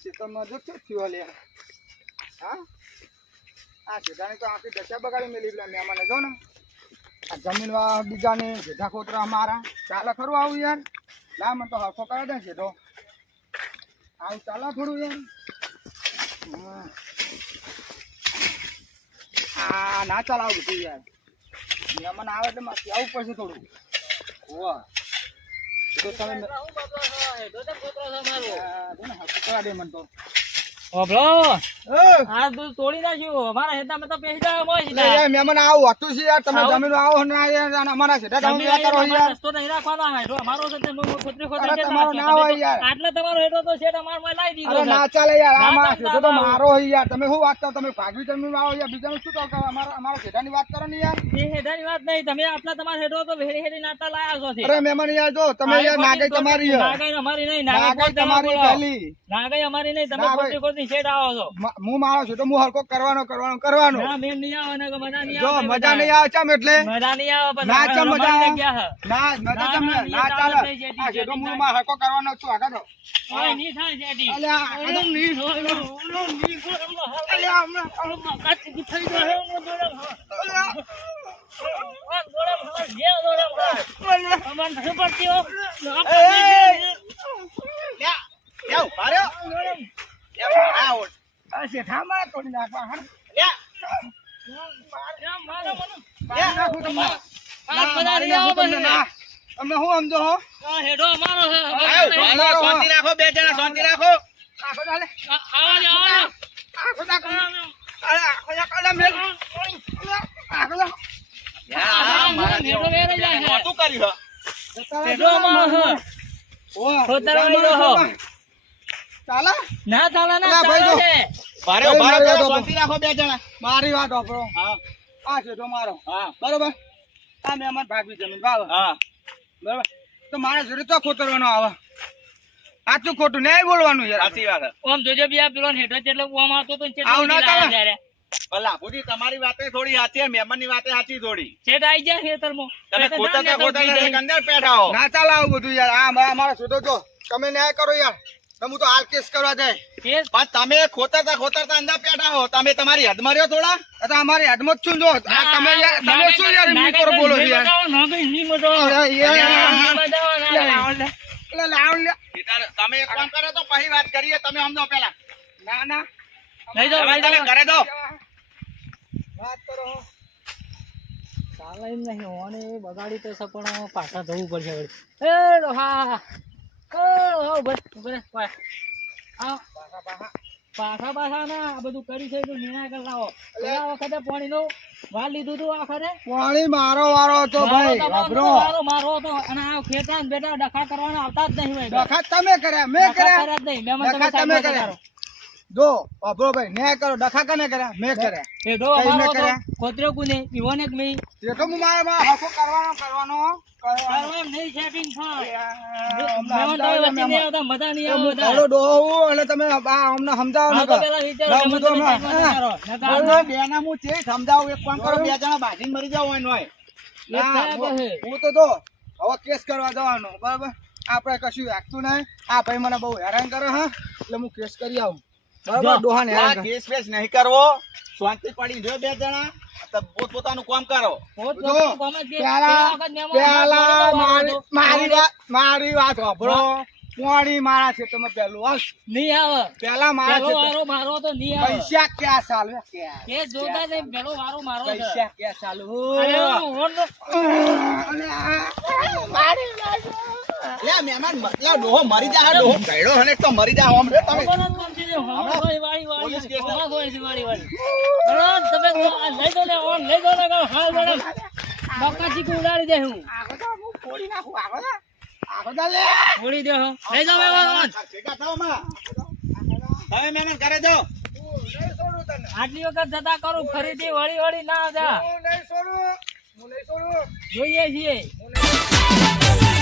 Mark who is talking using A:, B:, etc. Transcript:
A: ખેતરમાં જો શું થયું લે હા? આ સીધાની તો આખી દશા બગાડી મેલી પેલા જો ને. આ જમીન બીજાને જેઠા ખોતરા અમારા ચાલે ખરું આવું યાર? ના, મને તો હરખો કરે દે સીધો આવું ચાલે થોડું યાર. આ ના ચલાવું બધું યાર. મહેમાન આવે એટલે મારે આવું પડશે થોડું. હોવા તો તમે આ, જો ને હરખું કરા દે મને તો
B: ઓભળો
A: એ!
B: આ તો તોડી નાખ્યું. અમારા હેતામાં તો પેસી મોય
A: એટલે યાર. મહેમાન આવું હતું છે યાર. તમે જમીન આવો ને યાર અને અમારા સીધા તમે કરો યાર.
B: રસ્તો નહીં રાખવાનો આ અમારો છે તે ખોતરી ખોતરી
A: અરે તમારો ના હોય યાર.
B: આટલે તમારો હેઠો તો છે તમારે મોય લાવી દીધો
A: અરે ના ચાલે યાર
B: ના
A: આમાં તો મારો યાર. તમે શું વાત કરો? તમે ભાગવી જમીન આવો યાર. બીજાનું શું કહો અમારા અમારા સીધાની વાત કરો ને યાર.
B: એ હેઠાની વાત નહીં. તમે આટલા તમારા હેડો તો હેડી હેડી નાટા લાયા છો છે.
A: અરે મહેમાન યાર જો તમે યાર નાગઈ તમારી
B: નાગાઈ અમારી નહીં. નાગાઈ
A: તમારી
B: નાગાઈ અમારી નહીં. તમે ખોટરી આવો છો.
A: હું મારો છું તો હું હરકો કરવાનો કરવાનો કરવાનો.
B: મેં નહીં આવે ને મજા નહીં આવે
A: મજા નહીં આવે ચમ એટલે?
B: મજા નહીં આવે
A: ના ચમ મજા
B: રમાડીને
A: આવે.
B: ગયા હે.
A: ના મજા ચમ
B: ના,
A: ને?
B: એ
A: ના
B: ચાલે
A: ચાલે.
B: થઈ જાય,
A: આ
B: ઠીક
A: સીધો હું માં હરકો કરવાનો છું તો
B: ઓય, થાય.
A: અલ્યા આ અલ્યા હમણાં
B: બકાતી થઈ
A: અલ્યા
B: જે અમારે
A: આ શેઠામાં તોડી નાખવા હા. તમે શું સમજો હો?
B: હેડો અમારો
A: હો.
C: શાંતિ રાખો બે જણા શાંતિ રાખો.
A: આખો.
B: આવો. મારા હેડો.
C: મોટું કર્યું
B: અમારો ના ચાલે ના
A: ભાઈ મારે
C: શાંતિ રાખો બે જણા.
A: મારી વાત ઓપરો
C: હા.
A: આ છે તો મારો.
C: હા.
A: બરોબર? આ મહેમાન ભાગવી જમીન વાવ
C: હા.
A: બરોબર? તો મારે જરૂર તો ખોતરવાનો આવે. સાચું ખોટું નહીં બોલવાનું યાર.
C: સાચી વાત
B: ઓમ જોજો બી આ પેલો હેઠો એટલે ઓમ આવતો તો ને ચેટલો
A: ના ચાલે.
B: જ્યારે.
C: તમારી વાતે થોડી સાચી છે મહેમાનની વાતે સાચી થોડી.
B: શેઠ આઈ ગયા ખેતરમાં.
C: તમે ખોટા
B: ના
C: ખોટા અંદર બેઠા હો.
A: ના ચાલ આવું બધું યાર. આ મારા સુધો જો તમે ન્યાય કરો યાર. તો હું તો હાલ કેસ કરવા જાય.
C: પણ તમે ખોતરતા ખોતરતા અંદર પેઠા હો તમે તમારી હદમાં રહ્યો થોડા
A: આ અમારી હાથમાં જ છું જો આ તમે યાર તમે શું યાર કરો બોલો યાર
B: નહીં.
A: અરે
B: નહીં
C: તમે એક કામ કરો તો પછી વાત કરીએ તમે સમજો પેલા
A: ના ના
B: લઈ જાઓ, ભાઈ
C: તમે. ઘરે દો
A: વાત કરો
B: ચાલે એમ નહીં ઓને બગાડી તો સપણો પાછા જવું પડશે એ ડોહા. એ ડોહા, ઊભો રે, ઊભો રે, ઊભો રે. આવ. પાછા પાછા ના આ બધું કરી છે એટલું નિર્ણય કરી લાવો. પેલા વખતે પાણીનું વાર લીધું હતું આખરે
A: પાણી મારો વારો હતો ભાઈ
B: મારો મારો મારો હતો. અને આ ખેતરા બેટા ડખા કરવાના આવતા જ નહીં ભાઈ.
A: ડખા તમે કર્યા મેં કર્યા.
B: કર્યા જ નહીં. મેં તમે
A: કર્યા. જો ભાઈ ન્યાય કરો. ડખા કને કર્યા? મેં કર્યા.
B: એ ઢો અમારો
A: મેં?
B: ખોતરો કુને? પીવોને કે નહીં?
A: તે તો હું મારા હકો કરવાનો કરવાનો. કેસ કરવા જવાનો બરાબર? આપણે કશું વાગતું નહીં. આ ભાઈ મને બહુ હેરાન કરે હા? એટલે હું કેસ કરી આવું. બરાબર?
B: ડોહા
A: ડોહાને હેરાન
C: કેસ વેસ નહીં કરવો. શાંતિ પડી જો બે જણા. પોત પોતાનું કામ કરો.
A: મારી મારી વાત વાપરો. પાણી મારા છે તમે પેલું હાલ
B: નહીં આવે.
A: પેલા મારા છે
B: વારો મારો તો નહીં આવે.
A: પૈસા ક્યાં ચાલુ ક્યાં
B: એ જોતા નહીં પેલો વારો મારો
A: પૈસા ક્યાં ચાલુ
B: અરે ઓનનો-
C: લે મહેમાન લે ડોહો મરી જા ડોહો ગયડો હને તો મરી જા આમ રે તમે.
B: વાળી વાળી
C: પોલીસ કેસ
B: છે વાળી વાળી. લઈ દો ને ઓન લઈ દો ને કે હાલ મેડમ બક્કા ચીકુ ઉડાડી દે હું
A: આગળ તો હું ફોડી નાખું આગળ તો. આગળ તો લે
B: ઉડી દે હું લઈ જાઓ મહેમાન ઓન.
C: ભેગા થાઓ માં તમે
A: હું નહીં છોડું તને
B: આટલી વખત જતા કરું ફરીથી વળી વળી ના જા
A: હું નહીં છોડું હું નહીં છોડું
B: જોઈએ છીએ
A: હું